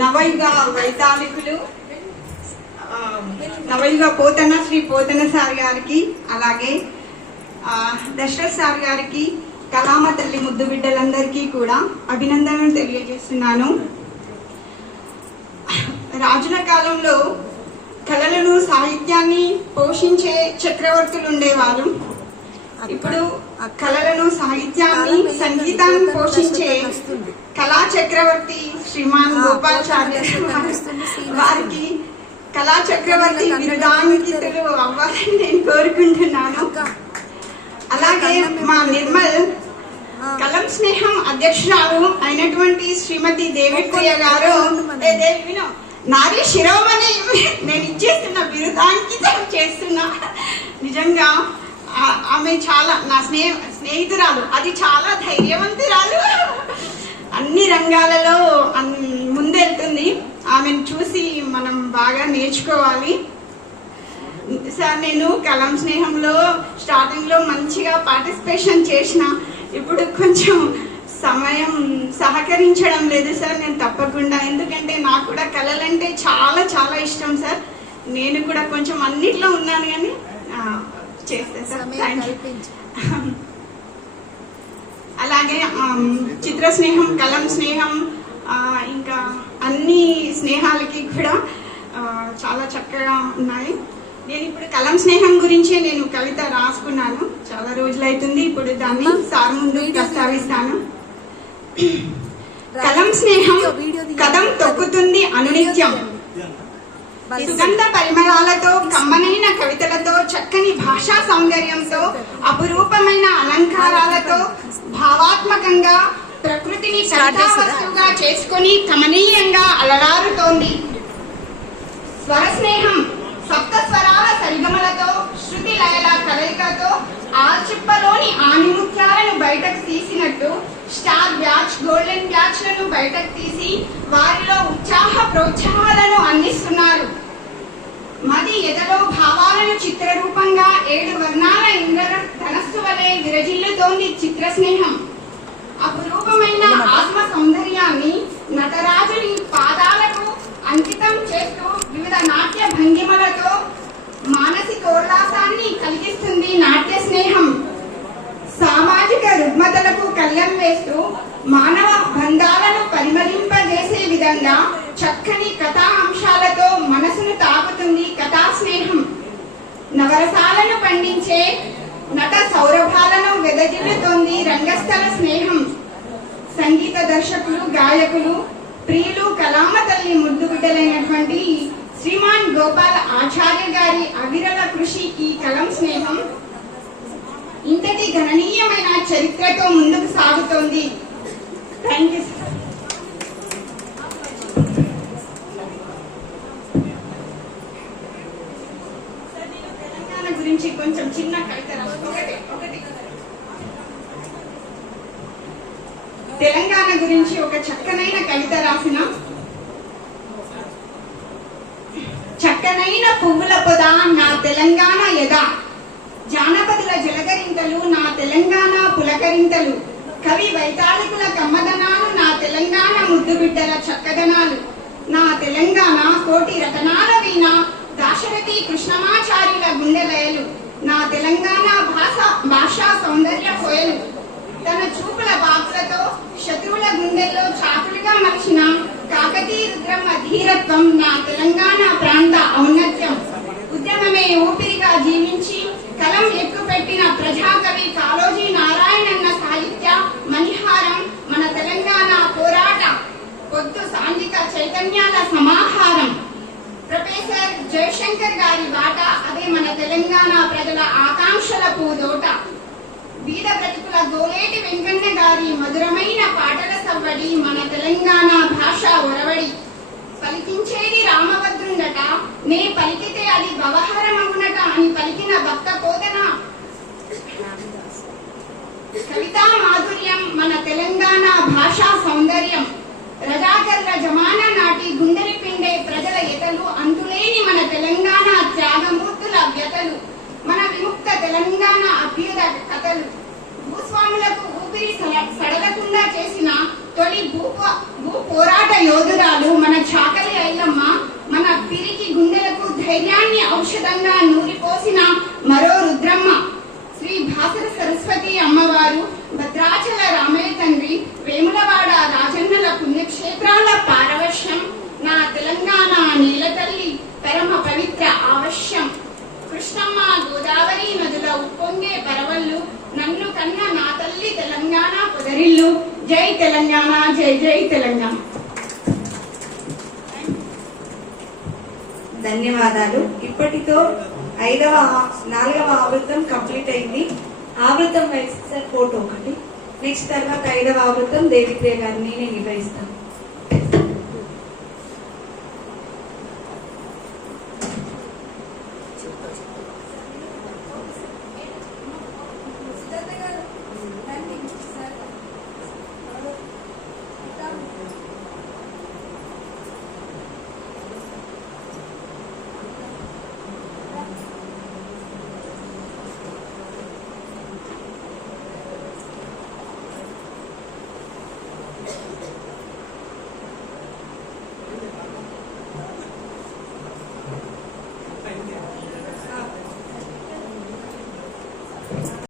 నవయుగ వైతాళికులు నవయుగ Pothana Shri Pothana sir గారికి, అలాగే Dashrath sir గారికి, కళామ తల్లి ముద్దు బిడ్డలందరికీ కూడా అభినందనలు తెలియజేస్తున్నాను. రాజుల కాలంలో కళలను సాహిత్యాన్ని పోషించే చక్రవర్తులు ఉండేవారు. ఇప్పుడు కళలను సాహిత్యాన్ని సంగీతాన్ని పోషించే కళా చక్రవర్తి శ్రీమాన్ గోపాలాచార్య వారికి కళా చక్రవర్తి బిరుదాంకితులు అవ్వాలని నేను కోరుకుంటున్నాను. అలాగే మా నిర్మల్ కలం స్నేహం అధ్యక్షురాలు అయినటువంటి శ్రీమతి దేవిప్రియ గారు నారీ శిరోమణి నేను ఇచ్చేస్తున్న బిరుదాంకితం చేస్తున్నా. నిజంగా ఆమె చాలా నా స్నేహితురాలు, అది చాలా ధైర్యవంతురాలు, అన్ని రంగాలలో ముందెళ్తుంది. ఆమెను చూసి మనం బాగా నేర్చుకోవాలి. సార్ నేను కలం స్నేహంలో స్టార్టింగ్ లో మంచిగా పార్టిసిపేషన్ చేసిన, ఇప్పుడు కొంచెం సమయం సహకరించడం లేదు సార్. నేను తప్పకుండా, ఎందుకంటే నాకు కూడా కళలంటే చాలా చాలా ఇష్టం సార్. నేను కూడా కొంచెం అన్నిట్లో ఉన్నాను కానీ చేస్తాను సార్. అలాగే చిత్ర స్నేహం, కలం స్నేహం, ఇంకా అన్ని స్నేహాలకి కూడా చాలా చక్కగా ఉన్నాయి. నేను ఇప్పుడు కలం స్నేహం గురించి నేను కవిత రాసుకున్నాను, చాలా రోజులైతుంది. ఇప్పుడు దాన్ని సార్ ముందు ప్రస్తావిస్తాను. కలం స్నేహం కదం తొక్కుతుంది అనునిత్యం, సుగంధ పరిమళాలతో, కమ్మనైన కవితలతో, చక్కని భాషా సౌందర్యంతో, అపురూపమైన అలంకారాలతో, భావాత్మకంగా ప్రకృతిని వస్తువుగా చేసుకుని కమనీయంగా అలరారుతోంది. స్వర స్నేహం సప్త స్వరాల సరిగమలతో, శృతి లయల కలయికతో ఆల్చిప్పలోని ఆణిముత్యాలను బయటకు తీసినట్టు స్టార్ బ్యాచ్, గోల్డెన్ బ్యాచ్ లను బయటకు తీసి వారిలో ఉత్సాహ ప్రోత్సాహాలను అందిస్తున్నారు. మది ఎదలో భావాలను చిత్రరూపంగా 7 వర్ణాల ఇంద్రధనస్సు వలె విరజిల్లుతోంది చిత్ర స్నేహం. అపురూపమైన ఆత్మ సౌందర్యాన్ని నటరాజుని పాదాలకు అంకితం చేస్తూ వివిధ నాట్య భంగిమలతో మానసికోల్లాసాన్ని కలిగిస్తుంది నాట్య స్నేహం. సామాజిక రుగ్మతలకు కళ్యం వేస్తూ మానవ బంధాలను పరిమళింపజేసే విధంగా చక్కని కథా అంశాలతో మనసును తాకుతుంది కథా స్నేహం. నవరసాలను పండించే నట సౌరభాలను వెదజిల్లుతోంది రంగస్థల స్నేహం. సంగీత దర్శకులు, గాయకులు, ప్రియులు, కళామ తల్లి ముద్దు బిడ్డలైనటువంటి శ్రీమాన్ గోపాల ఆచార్య గారి అవిరల కృషి ఈ కలం స్నేహం ఇంతటి గణనీయమైన చరిత్రతో ముందుకు సాగుతోంది. Thank you sir. తెలంగాణ గురించి కొంచెం చిన్న కవిత ఒకటి తెలంగాణ గురించి ఒక చక్కనైన కవిత రాసిన. చక్కనైన పువ్వుల పొద నా తెలంగాణ యదా, జానపదుల జలకరింతలు నా తెలంగాణ పులకరింతలు, కవి వైతాళికుల కమ్మదనాలు నా తెలంగాణ ముద్దు బిడ్డల చక్కదనాలు, నా తెలంగాణ కోటి రతనాల వీణ దాశరథి కృష్ణమాచార్యుల గుండెలయలు, నా తెలంగాణ భాషా సౌందర్య కోయలు, తన చూపుల బాపులతో శత్రువుల గుండెల్లో చాటులుగా మలిచిన కాకతీయ రుద్రమ్మ ధీరత్వం నా తెలంగాణ ప్రాంత ఔన్నత్యం. ఉద్యమమే ఊపిరిగా జీవించి కలం ఎక్కుపెట్టిన ప్రజాకవి కాళోజీ నారాయణన్న సాహిత్య మణిహారం మన తెలంగాణ పోరాట పొద్దు సాంఘిక చైతన్యాల సమాహారం. ప్రొఫెసర్ జయశంకర్ గారి బాట అదే మన తెలంగాణ ప్రజల ఆకాంక్షల పూదోట. బీద బ్రతుకుల గోలేటి వెంకన్న గారి మధురమైన పాటల సవ్వడి మన తెలంగాణ భాష ఒరవడి. పలికించేది రామభద్రుండట, నే పలికితే అది వ్యవహారమగునట అని పలికిన భక్త పోతన కవితా మాధుర్యం మన తెలంగాణ భాషా సౌందర్యం. రజాకర్ల జమానా నాటి గుండెలు పిండే ప్రజల ఎతలు, అంతులేని మన తెలంగాణ త్యాగమూర్తుల వ్యతలు, మన విముక్త తెలంగాణ అభ్యుద కథలు. భూస్వాములకు ఊపిరి సడలకుండా చేసిన తొలి భూ పోరాట యోధురాలు మన చాకలి ఐలమ్మ, మన పిరికి గుండెలకు ధైర్యాన్ని ఔషధంగా నూరిపోసిన మరో రుద్రమ్మ, శ్రీ భాసర సరస్వతి అమ్మవారు, భద్రాచల రామయ్య తండ్రి, వేములవాడ రాజన్నల పుణ్యక్షేత్రాల పారవశ్యం, నా తెలంగాణ నేల తల్లి పరమ పవిత్ర ఆవశ్యం, కృష్ణమ్మ గోదావరి నదుల ఉప్పొంగే పరవళ్ళు, నన్ను కన్న నా తల్లి తెలంగాణ పొదరిల్లు. జై తెలంగాణ, జై జై తెలంగాణ. ధన్యవాదాలు. ఇప్పటితో 4వ ఆవృతం కంప్లీట్ అయింది. ఆవృతం వైస్ ఫోటో ఒకటి, నెక్స్ట్ తర్వాత 5వ ఆవృతం దేవిప్రియ గారిని నేను నిర్వహిస్తాను.